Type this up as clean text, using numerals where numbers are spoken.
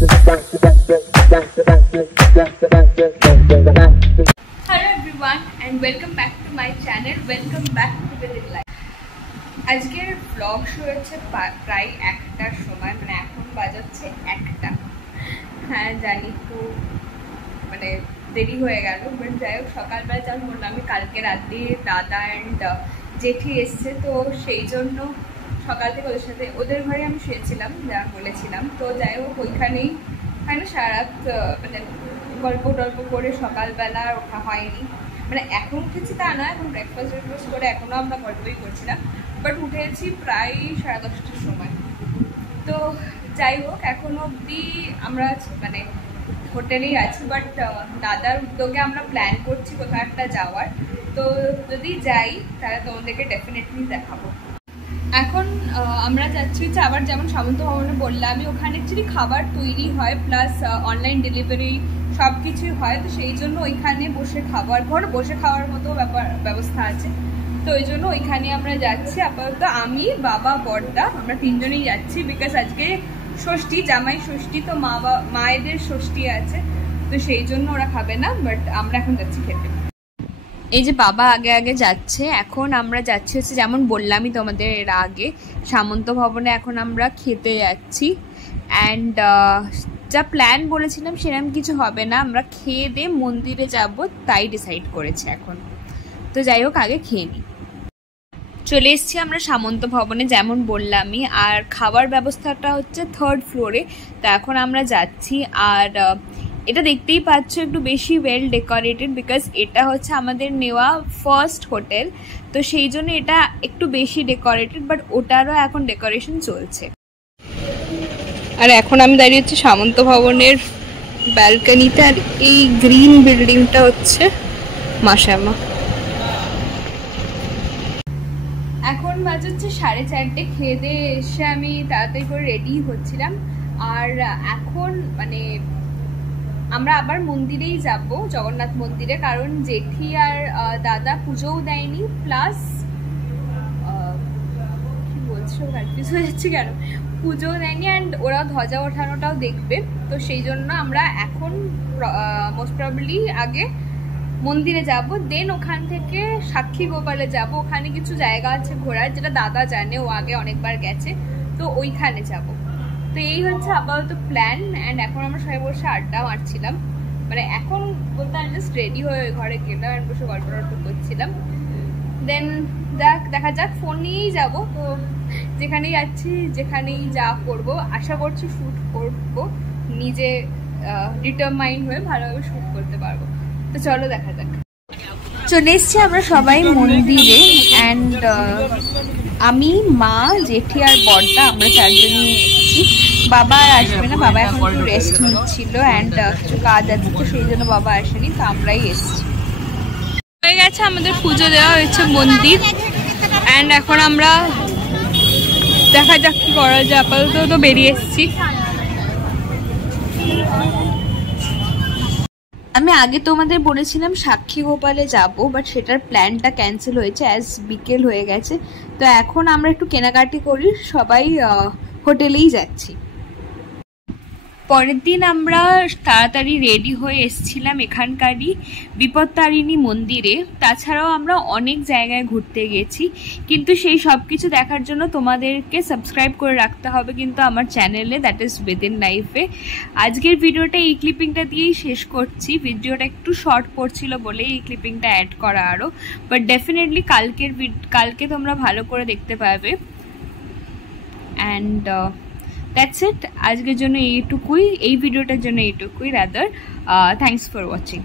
everyone and welcome back to my channel. Welcome back to Within Life. আজকের blog শুরু হচ্ছে প্রায় 1টার সময়, মানে এখন বাজাচ্ছে 1টা। হ্যাঁ জানি তো মানে দেরি হয়ে গেল, বাট যাই হোক সকালবেলা যেমন বললাম আমি কালকে রাতে দাদা অ্যান্ড জেঠি এসছে, তো সেই জন্য সকাল থেকে ওদের সাথে ওদের ঘরে আমি শুয়েছিলাম যা বলেছিলাম। তো যাই হোক ওইখানেই সারা রাত মানে গল্প টল্প করে সকালবেলা ওঠা হয়নি। মানে এখন উঠেছি তা না, এখন ব্রেকফাস্ট করে এখনও আমরা গল্পই করছিলাম, বাট উঠেছি প্রায় 10:30টার সময়। তো যাই হোক এখনও অবধি আমরা মানে হোটেলেই আছি, বাট দাদার উদ্যোগে আমরা প্ল্যান করছি কোথাও একটা যাওয়ার। তো যদি যাই তাহলে তোমাদেরকে ডেফিনেটলি দেখাবো। এখন আমরা যাচ্ছি হচ্ছে আবার যেমন সামন্ত ভবনে বললাম আমি, ওখানে অ্যাকচুয়ালি খাবার তৈরি হয় প্লাস অনলাইন ডেলিভারি সব কিছুই হয়। তো সেই জন্য ওইখানে বসে খাবার ঘর বসে খাওয়ার মতো ব্যবস্থা আছে। তো ওই জন্য ওইখানে আমরা যাচ্ছি। আপাতত আমি বাবা বড়দা আমরা তিনজনেই যাচ্ছি, বিকজ আজকে ষষ্ঠী, জামাই ষষ্ঠী, তো মায়েদের ষষ্ঠী আছে, তো সেই জন্য ওরা খাবে না, বাট আমরা এখন যাচ্ছি খেতে। এই যে বাবা আগে আগে যাচ্ছে, এখন আমরা যাচ্ছি হচ্ছে যেমন বললামই তোমাদের এর আগে সামন্ত ভবনে এখন আমরা খেতে যাচ্ছি। অ্যান্ড যা প্ল্যান বলেছিলাম সেরকম কিছু হবে না, আমরা খেয়ে দিয়ে মন্দিরে যাব তাই ডিসাইড করেছি এখন। তো যাই হোক আগে খেয়ে নিই। চলে এসেছি আমরা সামন্ত ভবনে যেমন বললামই, আর খাবার ব্যবস্থাটা হচ্ছে 3rd ফ্লোরে। তো এখন আমরা যাচ্ছি। আর এটা দেখতেই পাচ্ছ একটু বেশি ওয়েল ডেকোরেটেড, বিকজ এটা হচ্ছে আমাদের নেওয়া ফার্স্ট হোটেল, তো সেই জন্য এটা একটু বেশি ডেকোরেটেড, বাট ওটারও এখন ডেকোরেশন চলছে। আর এখন আমি দাঁড়িয়ে হচ্ছে সামন্ত ভবনের ব্যালকনিতে, আর এই গ্রিন বিল্ডিংটা হচ্ছে মাসামা। এখন বাজাচ্ছে 4:30, খেয়ে দিয়ে এসে আমি তাড়াতাড়ি করে রেডি হচ্ছিলাম। আর এখন মানে আমরা আবার মন্দিরেই যাব, জগন্নাথ মন্দিরে, কারণ জেঠি আর দাদা পুজোও দেয়নি, প্লাস কি বলছো কনফিউজ হয়ে যাচ্ছি কেন, পুজোও দেয়নি অ্যান্ড ওরা ধ্বজা ওঠানোটাও দেখবে। তো সেই জন্য আমরা এখন মোস্ট প্রবাবলি আগে মন্দিরে যাব, দেন ওখান থেকে সাক্ষী গোপালে যাব। ওখানে কিছু জায়গা আছে ঘোরার, যেটা দাদা জানে, ও আগে অনেকবার গেছে, তো ওইখানে যাব। তো এই হচ্ছে আপাতত প্ল্যান। অ্যান্ড এখন আমরা সবাই বসে আড্ডা মারছিলাম, মানে এখন বলতে আমি জাস্ট রেডি হয়ে ঘরে গেলাম অ্যান্ড বসে গল্প করছিলাম। দেন দেখা যাক, ফোন নিয়েই যাব। তো যেখানেই যাচ্ছি যেখানেই যা করবো আশা করছি শ্যুট করবো, নিজে ডিটারমাইন্ড হয়ে ভালোভাবে শ্যুট করতে পারবো। তো চলো দেখা যাক। চলে এসছি আমরা সবাই মন্দিরে, অ্যান্ড আমি, মা, জেঠি আর বড়দা আমরা 4 জনই এসেছি। বাবা আর আসবে না, বাবা এখন একটু রেস্ট নিচ্ছিল অ্যান্ড কিছু কাজ আছে, তো সেই জন্য বাবা আসেনি, তো আমরাই এসেছি। হয়ে গেছে আমাদের পুজো দেওয়া হয়েছে মন্দির, অ্যান্ড এখন আমরা দেখা যাক কি করা যায়। আপাতত তো বেরিয়ে এসেছি। আমি আগে তোমাদের বলেছিলাম সাক্ষী গোপালে যাব, বাট সেটার প্ল্যানটা ক্যান্সেল হয়েছে অ্যাজ বিকেল হয়ে গেছে। তো এখন আমরা একটু কেনাকাটি করি, সবাই হোটেলেই যাচ্ছি। পরের দিন আমরা তাড়াতাড়ি রেডি হয়ে এসেছিলাম এখানকারই বিপত্তারিণী মন্দিরে। তাছাড়াও আমরা অনেক জায়গায় ঘুরতে গেছি, কিন্তু সেই সব কিছু দেখার জন্য তোমাদেরকে সাবস্ক্রাইব করে রাখতে হবে কিন্তু আমার চ্যানেলে, দ্যাট ইজ উইদিন লাইফে। আজকের ভিডিওটা এই ক্লিপিংটা দিয়েই শেষ করছি। ভিডিওটা একটু শর্ট পড়ছিল বলে এই ক্লিপিংটা অ্যাড করা আরও, বাট ডেফিনেটলি কালকে তোমরা ভালো করে দেখতে পাবে। অ্যান্ড দ্যাটস ইট, আজকের জন্য এইটুকুই, এই ভিডিওটার জন্য এইটুকুই রাদার। Thanks for watching.